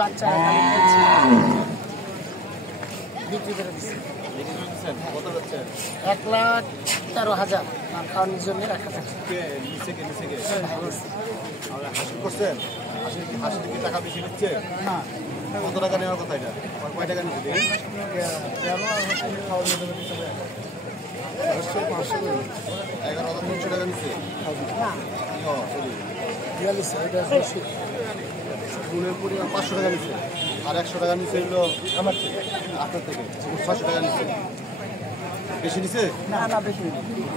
বাচ্চা বিক্রি করে দিচ্ছে 1,13,000 আর খাওয়ানোর জন্য রাখা থাকছে। টাকা বেশি নিচ্ছে না কত টাকা নেওয়ার কথা এটা কয় টাকা নিচ্ছে 11,300 টাকা নিচ্ছে ফুলের পরিমাণ 500 টাকা নিচ্ছে আর 100 টাকা নিচ্ছে হলো আমার থেকে আপনার থেকে 600 টাকা নিচ্ছে বেশি নিচ্ছে না না বেশি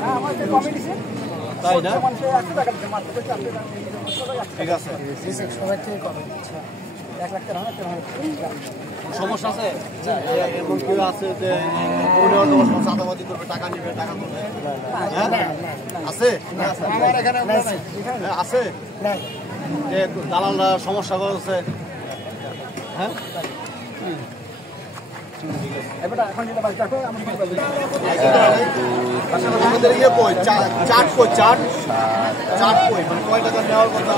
না আমাদের কমে দিছে তাই না 100 টাকা দিতে মাত্র ঠিক আছে সবাই থেকে কমে দিচ্ছে 1,13,000 সমস্যা আছে এমন কেউ আছে যে চাঁদাবাদি করবে টাকা নিবে টাকা করবে আছে আছে যে দালালরা সমস্যা করছে হ্যাঁ আমাদের ইয়ে কই চাট কই চাট চাট কই মানে কয় টাকা নেওয়ার কথা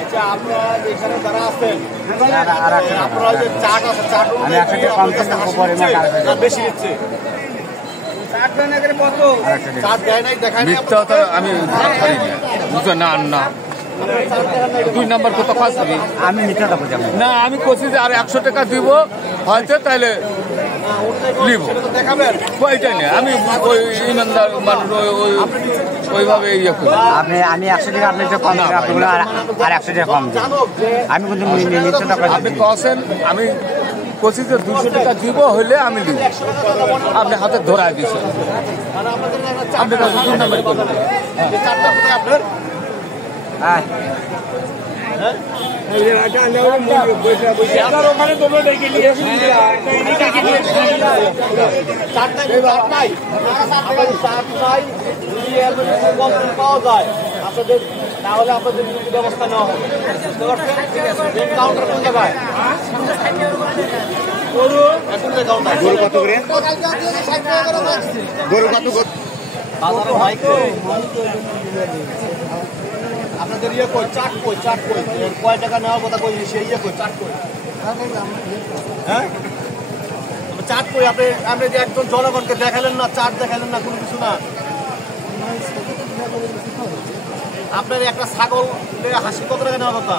আচ্ছা আপনারা এখানে যারা আছেন আপনারা যে চাট আছে চাট বেশি নিচ্ছে আমি দুই নম্বর কত কাজ করি আমি না আমি করছি যে আর 100 টাকা দিব হয়তো তাহলে নিব ওইটাই না আমি ওই ইমানদার মানুষ ওইভাবে ইয়ে করি আমি 100 টাকা আপনি যে কম আপনাগুলো আর 100 টাকা কম আমি কিন্তু আপনি কছেন আমি করছি যে 200 টাকা দিব হইলে আমি দিব আপনি হাতে ধরাই দিচ্ছেন আপনি কাছে 2 নম্বর করবেন আপনার পাওয়া যায় আপনাদের তাহলে আপনাদের ব্যবস্থা নেওয়া হবে কাউন্টার কোন জায়গায় গরু কত করে গরু কত আপনাদের ইয়ে কই চাট কই কয় টাকা নেওয়ার কথা কই সেই ইয়ে কই চাট কই হ্যাঁ চাট কই আপনি যে একজন জনগণকে দেখালেন না চাট দেখালেন না কোনো কিছু না আপনার একটা ছাগল হাসি কত টাকা নেওয়ার কথা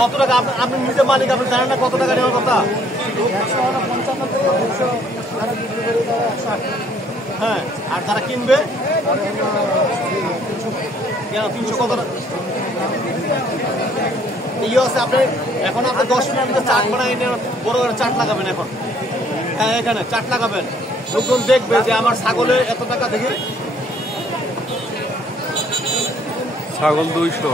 কত টাকা আপনি নিজে মালিক আপনি জানেন না কত টাকা নেওয়ার কথা হ্যাঁ আর যারা কিনবে 300 কত ইয়ে আছে আপনি এখন আপনি 10 মিনিটের মধ্যে চাট বানাই বড় করে চাট লাগাবেন এখন হ্যাঁ এখানে চাট লাগাবেন লোকজন দেখবে যে আমার ছাগলে এত টাকা দেখে ছাগল 200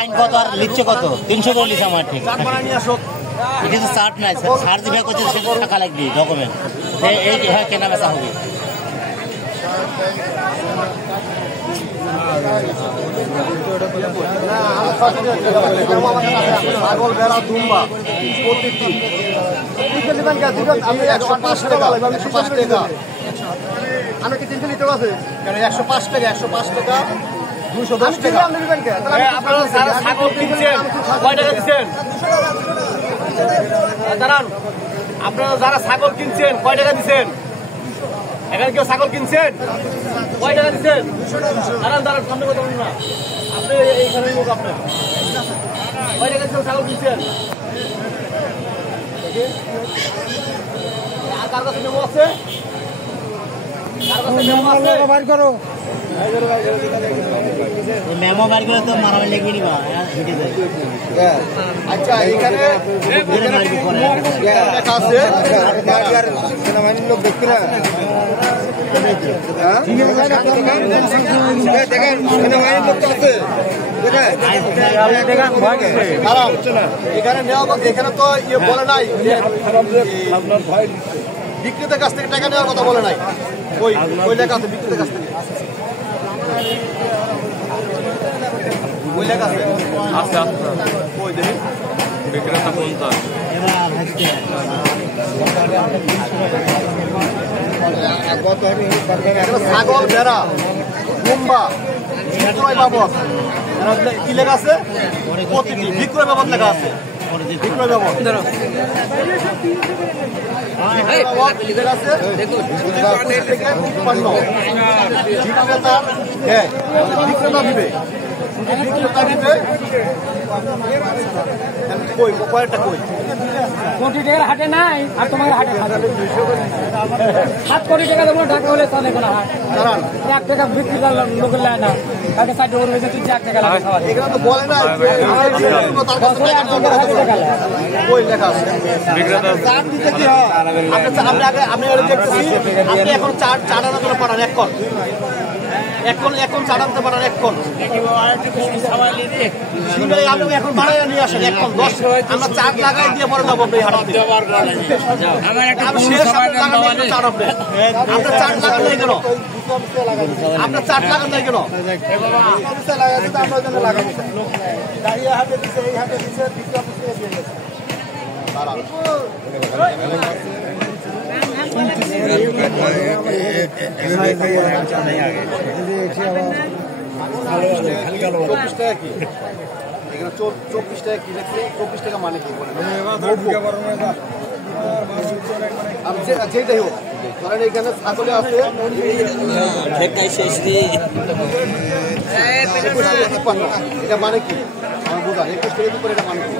আইন কত আর লিখছে কত 300 করে লিখছে আমার ঠিক এটা তো চার্ট নাই সার দিবে করছে সে টাকা লাগবে ডকুমেন্ট এই হ্যাঁ কেনা বেচা হবে ছাগল বেড়া দুম্বা প্রত্যেকটি 105 টাকা আমি কি 300 লিটার আছে 105 টাকা 210 টাকা আপনারা যারা ছাগল কিনছেন কয় টাকা দিচ্ছেন দাঁড়ান আপনারা যারা ছাগল কিনছেন কয় টাকা দিচ্ছেন এখানে কেউ ছাগল কিনছেন কয় টাকা দিচ্ছেন দাঁড়ান সামনে কথা বলুন না আপনি এইখানে লোক আপনার কয় টাকা দিচ্ছেন ছাগল কিনছেন কার কাছে মেমো আছে মেমো বার করে তো মারামারি লেগে নিবা আচ্ছা এখানে লেখা আছে সেনাবাহিনীর লোক দেখছি না দেখেন সেনাবাহিনীর লোক আছে এখানে নেওয়া এখানে তো ইয়ে বলে নাই বিক্রেতার কাছ থেকে টাকা নেওয়ার কথা বলে নাই ওই লেখা আছে বিক্রেতার কাছ থেকে কই লেখা আছে? আস্তে আস্তে কই দেখি বিক্রেতা কোনটা এখানে ছাগল ভেড়া কুম্বা বিক্রয় বাবদ কি লেখা আছে? প্রতিটি বিক্রয় বাবদ লেখা আছে। বিক্রয় বাবদ লেখা আছে 25 থেকে 53। বিক্রেতা হ্যাঁ বিক্রেতা দিবে বিক্রেতা দিবে কই কয়টা কই কোটি টাকার হাটে নাই আর তোমার হাটে 7 কোটি টাকা তোমার ঢাকা হলে চলে কোনো হাট দাঁড়ান 1 টাকা বিক্রি করলাম লোকের লাই না কাকে 60 ওর হয়েছে 1 টাকা লাগে খাওয়া এখানে তো বলে না বছরে 1 টাকা টাকা লাগে কই লেখা আছে বিক্রেতা চার দিতে কি হয় আপনি দেখতেছি আপনি এখন চার আনা করে পাঠান এখন চার আনতে পারেন 1 কোন সিঙ্গাই আপনি এখন বাড়াই নিয়ে আসেন 1 কোন 10 আমরা চার লাগাই দিয়ে পরে যাবো এই হাটে আমার একটা শেষ লাগাই চার আপনি আপনার চার লাগান নাই কেন আপনার চার লাগান নাই কেন চব্বিশ টাকা কি এখানে 24 টাকা কি লেখছে 24 টাকা মানে কি বলেন যেটাই হোক ধরেন এখানে ছাগলে আছে এটা মানে কি আমার বোঝা 21 টাকা উপরে এটা মানে কি